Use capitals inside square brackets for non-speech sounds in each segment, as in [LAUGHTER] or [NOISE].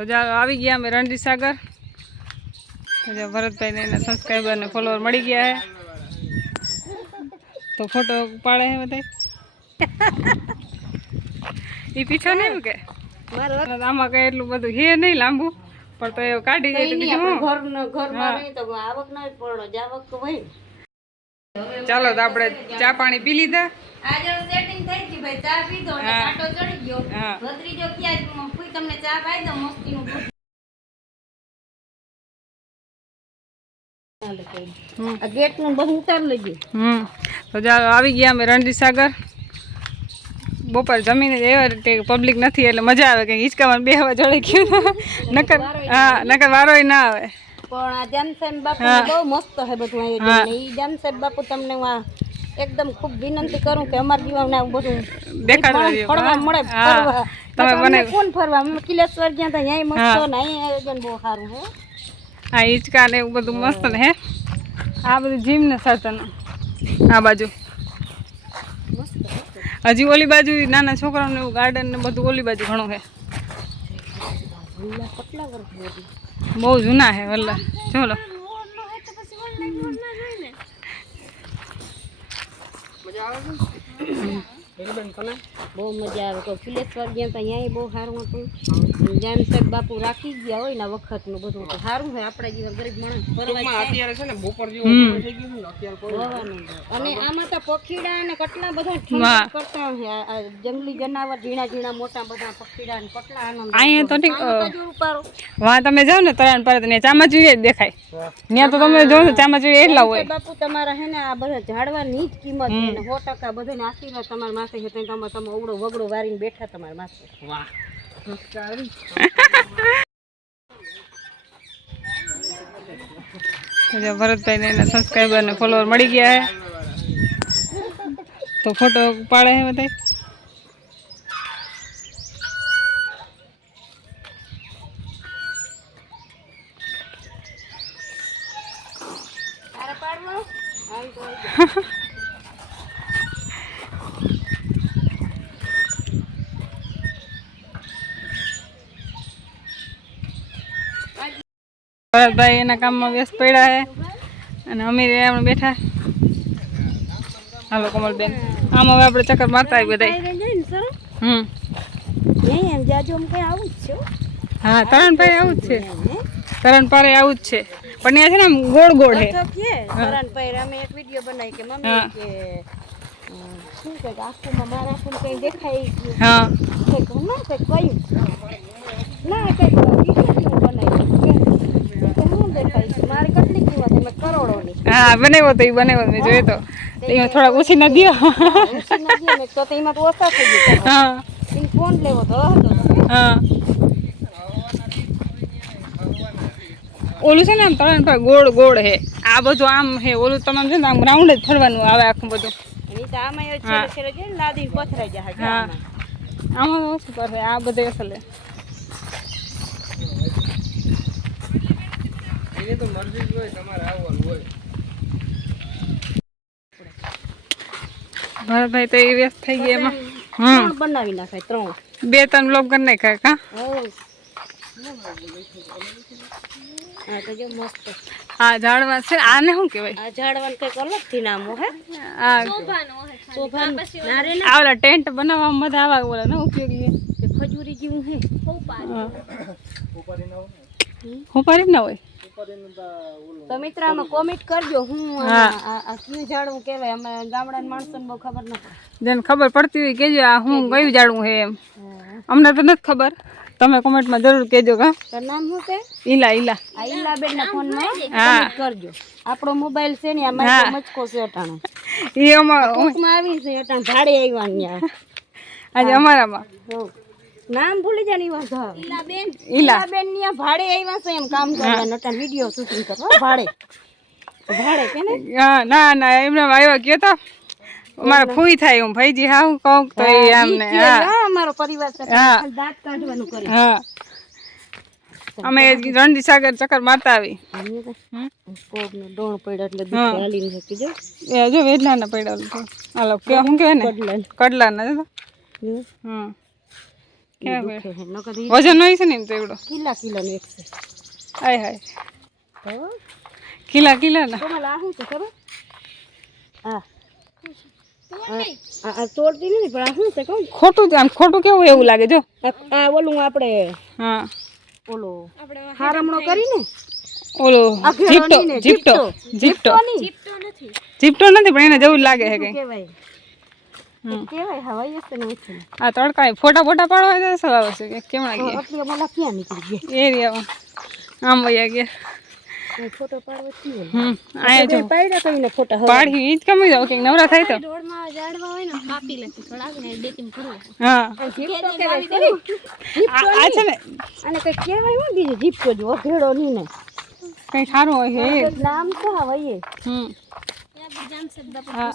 તો ચાલો આવી ગયા અમે રણજીત સાગર તો ભરતભાઈને એના સબસ્ક્રાઈબર ને ફોલોવર મળી ગયા હે. તો ફોટો પાડે હે બધા એ પીછો નહીં કે? આમાં કઈ એટલું બધું હે નહીં લાંબુ. પણ તો એ કાઢી ગઈ તો બીજું હું. ચાલો તો આપણે ચા પાણી પી લીધા. આજે સેટિંગ થઈ ગઈ ભાઈ. ચા પીધો અને કાટો ચડી ગયો. ભત્રીજો ક્યાં તમને ચા પાઈ દો મસ્તીનું દૂધ. હમ આ ગેટનું બધું ઉતાર લેજો હમ તો ચાલો આવી ગયા અમે રણજીત સાગર બપોર જમીને જ એવા તે પબ્લિક નથી એટલે મજા આવે કે હિંચકામાં બે હવા જોડે ગયું નકર હા નકર વારોય ના આવે પણ આ જાન સાહેબ બાપુ હા. બહુ મસ્ત છે બધું હા. આયોજન ઈ જાન સાહેબ બાપુ તમને હું આ એકદમ ખૂબ વિનંતી કરું કે અમારા જીવન આવું બધું દેખાડવા દ્યો. ફરવા મળે હા. ફરવા. તમે બાપા, મને અમને કોણ ફરવા. અમે કિલેશ્વર ગયા હતા અહીંયા મસ્ત હા. ને અહીંયા આયોજન બહુ સારું હે. હા હિંચકા ને એવું બધું મસ્ત ને હે? આ બધું જીમ ને સાધન. આ બાજુ. મસ્ત મસ્ત. હજી ઓલી બાજુ ઈ નાના છોકરાઓને એવું ગાર્ડન ને બધું ઓલી બાજુ ઘણું છે ભૂલા કેટલા વર્ષ સુધી બહુ જૂના છે વલ્લા ચોલો Áo. બહુ મજા આવે. તો કિલેશ્વર ગયા હતા અહીંયા બહુ સારું હતું. સાહેબ બાપુ રાખી ગયા હોય ને વખતનું બધું. તો સારું હોય આપણા જેવા ગરીબ માણસ. ફરવા. અને આમાં તો પખીડા અને કેટલા બધા ઠીક કરતા હોય. જંગલી જનાવર ઝીણા ઝીણા મોટા બધા પખીડા અને કટલા આનંદ અહીંયા તો ઠીક આમાં ઉપાડો. વાં તમે જાઓ ને તરણ પર ને ચામાચી જ દેખાય. ત્યાં તો તમે જોવો ને ચામાચી એટલા હોય. બાપુ તમારા હે ને આ બધા ઝાડવાની જ કિંમત સો ટકા બધાને આશીર્વાદ તમારા માથે છે તો તમે તમે ઓગળો વગડો વારીને બેઠા તમારા માથે. વાહ. ભરતભાઈ ભરતભાઈને એના સબસ્ક્રાઈબર ને ફોલોવર મળી ગયા હે. તો ફોટો પાડે હે બધા ભરતભાઈ એના કામમાં વ્યસ્ત પડ્યા છે. અને અમીર એમણે બેઠા. હાલો કમલબેન. આમ હવે આપણે ચક્કર મારતા આવી બધા હમ. નહીં એમ જાજો આવું જ છે હો. હા આવું જ છે. તરણ પારે આવું જ છે. પણ ત્યાં છે ને આમ ગોળ ગોળ છે. તરણ કે અમે એક વીડિયો બનાવી કે મમ્મી કે શું કે આંખોમાં મારા આંખોમાં કઈ દેખાય હા. કઈ કયું ના કંઈક વીડિયો બનાવી કે શું દેખાય છે મારી કેટલી કિંમત એમ કરોડોની હા બનાવ્યો તો એ બનાવ્યો મેં જોયો તો. એમાં થોડાક ઓછી ના ને તો એમાં તો ઓછા થઈ ગયું હા. ફોન લેવો તો હા. ઓલું છે ને આમ તરણ પર ગોળ ગોળ હે. આ બધું આમ હે ઓલું તમામ છે ને આમ રાઉન્ડ જ ફરવાનું આવે આખું બધું. આમાં લાદી પથરાઈ જાય હા. આમાં. ઓછું પર આ બધે અસલ. હે ભરતભાઈ તો એ વ્યસ્ત થઈ ગયા એમાં હમ ત્રણ બનાવી નાખાય ત્રણ બે ત્રણ બ્લોગ કરી નાખ્યા કા હવ. હા તો જો મસ્ત આ ઝાડમાં છે આને શું કહેવાય આ ઝાડવાનું કંઈક અલગથી નામ હે આ શોભાનું ના રે આ ઓલા ટેન્ટ બનાવવામાં બધા આવા ઓલા ને ઉપયોગી હે. કે ખજૂરી જેવું હે હા. હોપારી ના હોય તો મિત્ર આમાં કોમેન્ટ કરજો. હું આ આ કયું ઝાડવું કહેવાય? અમે ગામડાના માણસોને બહુ ખબર નથી જેને ખબર પડતી હોય કેજો આ હું કયું જાડવું છે એમ. અમને તો નથી ખબર. તમે કોમેન્ટમાં જરૂર કહેજો કા તો નામ શું છે? ઈલા ઈલા. આ ઈલાબેન ના ફોનમાં હા. કરજો. આપણો મોબાઈલ છે ને આ માઇક્રો મચકો છે અટાણો. એ અમાર આવી છે અટાણ. ઝાડે આવ્યા અહીંયા. [LAUGHS] આજે અમારામાં. નામ ભૂલી જાની વાત ઈલાબેન. ઈલાબેનની ભાડે આવ્યા છે એમ કામ કરવા અટાણે વિડિયો શૂટિંગ કરવા ભાડે. ભાડે કે ને હા ના ના એમને આવ્યા ગયો તો અમારા ફૂઈ થાય હું ભાઈજી હા હું કહું તો એ આમને હા. અમારો પરિવાર હા. દાંત કાઢવાનું કરે. હા. અમે રણજી સાગર ચક્કર મારતા આવી. હમ? ડોણ પડ્યો એટલે. દુખે એ જો પડ્યા હાલો કે શું કે ને? બદલાય કડલા ના. હમ કેવા દુખે છે નકર ઈ વજન હોય છે ને એમ તો એવડો. કિલ્લા કિલ્લાનું એક છે. હાય હાય. કિલા કિલા ના. કોમલ આ શું છે ખબર? તોડતી નથી પણ આ શું છે કહું? ખોટું જ આમ ખોટું કેવું એવું લાગે જો. આ ઓલું આપણે હા. ઓલો હારમણો કરીને? ઓલો આ જીપટો જીપટો જીપટો. જીપટો. જીપટો નથી. પણ એને જેવું લાગે છે કઈ. કહેવાય હવાઈ હશે ને ઓછું આ તડકા ફોટા ફોટા પાડવા હોય તો સવાલ આવશે કે કેમ લાગે આટલી અમારા ક્યાં નીકળી ગયા. એરિયામાં. આમ વયા ગયા. ફોટો પાડવા છીએ હમ આયા જો પાડ્યા કઈને ફોટા હવે. પાડી ઈ જ કમી જાવ કે નવરા થાય તો. હા. જીપટો કહેવાય ખરી? આ આ છે ને. અને કઈ કેવાય હું બીજું જીપટો જો ભેડો નહીં ને કઈ સારું હોય છે. નામ તો હવાઈએ હમ. હા.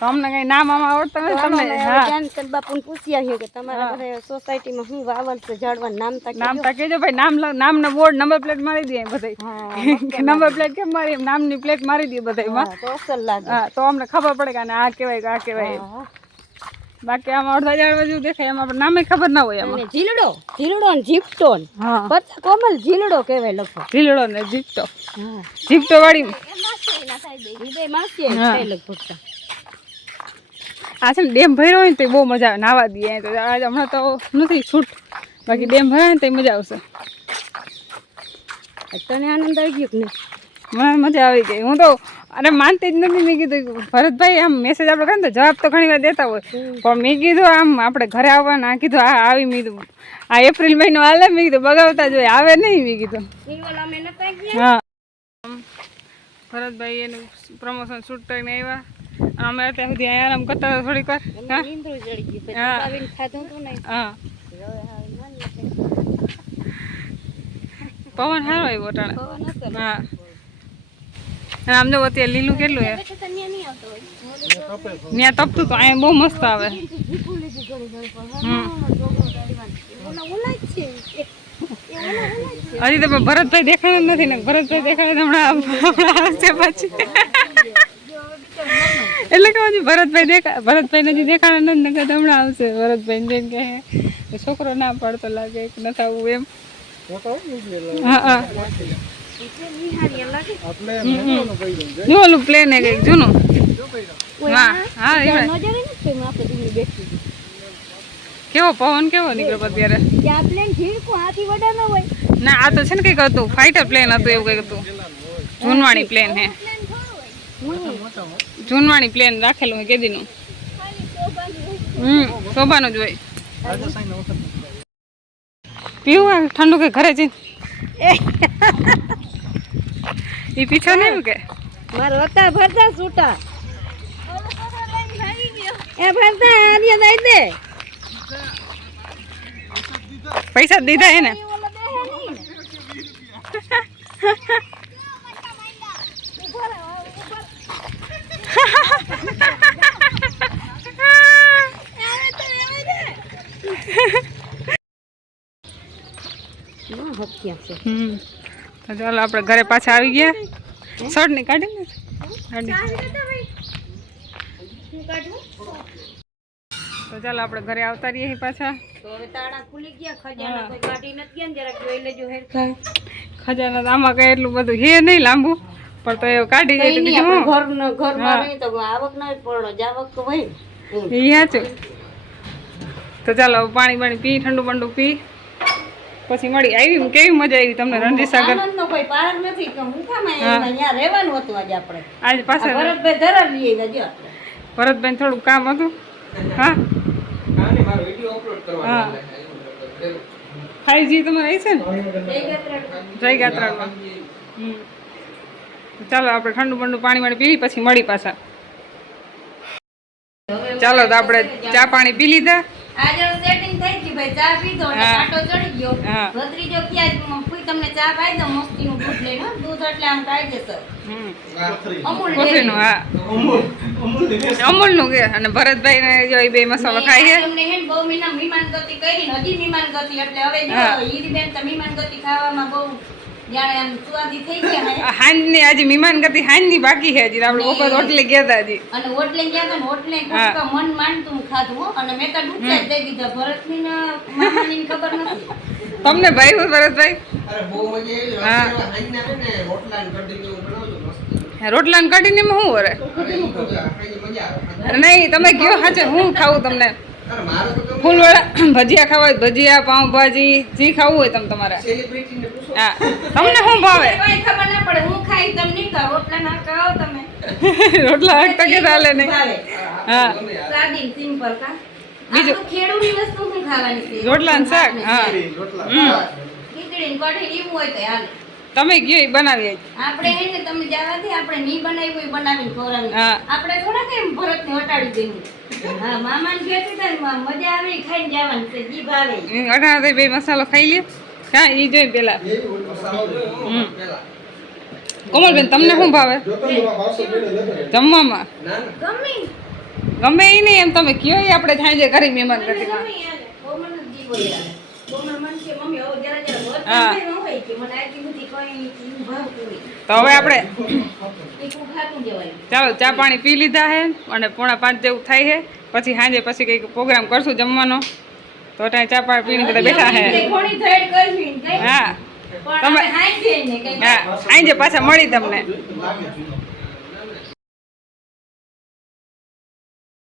તો અમને કઈ નામ આમ આવડતા નથી તમને હા. જાનસન બાપુને પૂછ્યા છે કે તમારા ઘરે સોસાયટીમાં શું વાવલ છે ઝાડવા નામ તા નામ તા કેજો ભાઈ નામ નામ નો બોર્ડ નંબર પ્લેટ મારી દે બધાય. નંબર પ્લેટ કેમ મારી નામની પ્લેટ મારી દે બધાયમાં. હા, તો અસલ લાગે. હા તો અમને ખબર પડે કે આ કહેવાય કે આ કહેવાય. હા. બાકી આમાં અડધા ઝાડ બાજુ દેખાય એમાં પણ નામે ખબર ના હોય એમાં જીલડો જીલડો ને. જીપટો હા. પચ્છા કોમલ જીલડો કહેવાય લખો. ઝીલડો ને જીપટો જીપટો વાળી. આ છે ને ડેમ ભર્યો હોય ને તો બહુ મજા આવે નાવા દઈએ. તો આજે હમણાં તો નથી છૂટ. બાકી ડેમ ભરાય ને તો મજા આવશે. તને આનંદ આવી ગયો ને મને મજા આવી ગઈ. હું તો અરે માનતી જ નથી મેં કીધું ભરતભાઈ આમ મેસેજ આપણે કરે ને તો જવાબ તો ઘણી વાર દેતા હોય. પણ મેં કીધું આમ આપણે ઘરે આવવાના આ કીધું આ આવી. મેં કીધું આ એપ્રિલ મહિનો હાલે. મેં કીધું બગાવતા જોઈએ. આવે નહીં. મેં કીધું. હા. ભરતભાઈ એનું પ્રમોશન શૂટ કરીને આવ્યા અમે અત્યાર સુધી અહીંયા આરામ કરતા હતા થોડીક વાર. હા. પવન સારો આવ્યો ને. હા. અને આમ જો અત્યારે લીલું કેટલું છે? ત્યાં તપતું તો અહીંયા બહુ મસ્ત આવે. એ- એ હજી તો ભરતભાઈ દેખાણ જ નથી ને ભરતભાઈ દેખાડે હમણાં હમણાં આવશે પાછી. એટલે કે હજી ભરતભાઈ દેખા ભરતભાઈ હજી દેખાણા નથી હમણાં આવશે. ભરતભાઈ જેમ કે છોકરો ના પાડતો લાગે કે ન થવું એમ. હા હા. ઓલું પ્લેન હે કંઈક જૂનું એ. કેવો પવન કેવો નીકળ્યો અત્યારે? ન હોય. ના આ તો છે ને કંઈક હતું ફાઇટર પ્લેન હતું એવું કંઈક હતું. જૂનવાણી પ્લેન હે. જૂનવાણી પ્લેન રાખેલું હોય કેદીનું. હમ શોભાનું જ હોય. પીવું ઠંડુ કઈ ઘરે જઈને એ પીછો નહીં કે મારા હતા ભરતા છૂટા. એ ભરતા આની દઈ દે. પૈસા દીધા એને. ના હમ. તો ચાલો આપણે ઘરે પાછા આવી ગયા. શર્ટની કાઢી ને? તો ચાલો આપણે ઘરે આવતા રહીએ પાછા. ખજાના આમાં કઈ એટલું બધું હે નહીં લાંબુ, પણ તો એ કાઢી આપણે બીજું ઘર તો આવક ના પણ જાવક હોય તો ચાલો પાણી પાણી પી ઠંડુ બંડુ પી. પછી મળી આવી કેવી મજા આવી તમને રણજીત સાગર? આનંદનો કોઈ પાર નથી કે હું. કામ અહીંયા રહેવાનું હતું આજે આપણે. આજ પાછા ભરતભાઈ ધરા લઈએ ગયા જો ભરતભાઈ થોડું કામ હતું. હા. હા. ફાઈવ જી તમારે આવી છે ને? જય તો ચાલો આપણે ઠંડુ બંડુ પાણી વાણી પીવી પછી મળી પાછા. ચાલો તો આપણે ચા પાણી પી લીધા. થઈ ગઈ ભાઈ ચા પીધો એટલે કાંટો ચડી ગયો. ભત્રીજો ક્યાં ફૂઈ તમને ચા પાઈ દો મસ્તીનું દૂધ લઈને દૂધ એટલે આમ કાઢી હમ. અમૂલનું કે અને ભરતભાઈ ને જો બે મસાલો ખાઈ છે. એમને હે ને બહુ મહિના મહેમાન ગતિ કરી ને હજી મહેમાન ગતિ એટલે હવે જો હા. તો મહેમાન ગતિ ખાવામાં બહુ જાણે આમ સુવાદી થઈ ગયા હે. હાંજની આજે મહેમાન કરતી હાંજની બાકી છે હજી. આપણે બપોર હોટલે ગયા હતા હજી. અને ઓટલે ગયા હતા ને ઓટલે મન માંડતું ખાધું અને મેં તો ડૂચા જ દઈ દીધા. ભરતની મામાની ખબર નથી. તમને ભાઈ હોય ભરતભાઈ? અરે બહુ મજા આવી. હા. હાંજના ને રોટલા ને કઢી બનાવજો રોટલા કઢીને શું વરે નહીં તમે કયો સાચે હું ખાવું તમને? અરે મારે તો તમે ફૂલવાળા ભજીયા ખાવા હોય ભજીયા પાઉંભાજી જે ખાવું હોય તમે તમારે. ને તમને શું ભાવે? કઈ ખબર ના પડે હું ખાઈ તમને ખાવ રોટલા ના ખાઓ તમે. રોટલા હકતા કે ચાલે નહીં? હા. સાદી સિમ્પલ કા બીજું? બીજું ખેડૂની વસ્તુ શું ખાવાની છે? રોટલા ને શાક? હા. રોટલા. ખીચડી ને કઢી એવું હોય તો હાલે. તમે કયો એ બનાવીએ. આપણે હે ને તમે જવાથી આપણે નહીં બનાવ્યું બનાવીને ખવડાવી આપણે થોડા કેમ ભરત ને હટાડી દેવું. હા મામા ને કહેતી હતા ને મજા આવે ખાઈને જવાનું છે જી ભાવે. અઢાર બે મસાલો ખાઈ લે હા એ જોઈ પેલા એવું મસાલો હમ. પેલા કોમલબેન તમને શું ભાવે જમવામાં ના ના ગમે ઈ. ગમે એ નહીં એમ તમે કયો એ આપણે થાય છે ઘરે મહેમાન મને કરતી ગમે ઈ હાલે. બહુ મને જ જી બોલે હાલે. બહુ મને મન છે, મમ્મી હવે જરા જરા વર્તન હા. થાય ન હોય કે મને આટલી બધી કંઈ ઈ ભાવતું નહીં. તો હવે આપણે તીખું ખાતું જવાય. ચાલો ચા પાણી પી લીધા છે અને પોણા પાંચ જેવું થાય છે પછી સાંજે પછી કંઈક પ્રોગ્રામ કરશું જમવાનો તો ત્યાં ચા પાણી પીને બધા બેઠા હે. હા. પણ તમે- હા સાંજે પાછા મળી તમને.